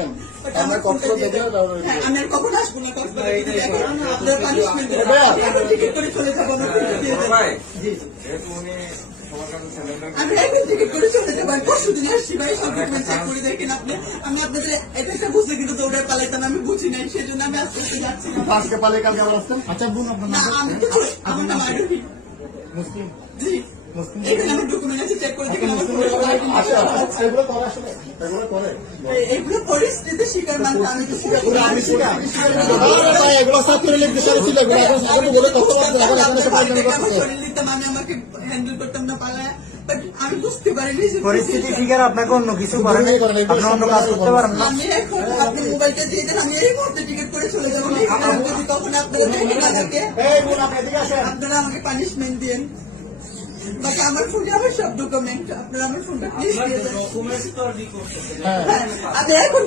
কেন? আমার কষ্ট দেখলে আমি আর কখন আসবো না, আপনার পানিশমেন্ট টিকিট করে চলে যাবো না। আমি এখন টিকিট করে চলে যাবো। আমি পরশু দিন আসছি ভাই, সব ডকুমেন্ট চেক করে দেখেন আপনি। আমি আপনাদের এটা বুঝতে কিন্তু দৌড়ে পালাইতাম, আমি বুঝি নাই, সেই জন্য আমি আস্তে আস্তে যাচ্ছি। আজকে পালিয়ে কালকে আবার আসতেন। আচ্ছা বোন, আপনার না, আমি তো আমার নাম আরোহী। মুসলিম জি, এখানে আমার ডকুমেন্ট আছে, চেক করে দেখেন। এগুলো পরিস্থিতি শিকার মানতে আমি তো শরীর দিতাম, আমি আমাকে হ্যান্ডেল করতাম না পালায়। আমি বুঝতে পারিনি পরিস্থিতি শিকার আপনাকে অন্য কিছু করেন, আপনি অন্য কাজ করতে পারেন না। আমি এখন আপনি মোবাইলটা দিয়ে দেন, আমি এই মুহূর্তে টিকিট করে চলে যাবো। যদি কখন আপনারা দেখে না থাকে আপনারা আমাকে পানিশমেন্ট দিন। বাকি আমার ফোনে আমার সব ডকুমেন্ট, আপনারা আমার ফোনটা প্লিজ দিয়ে দেন। আমি এখন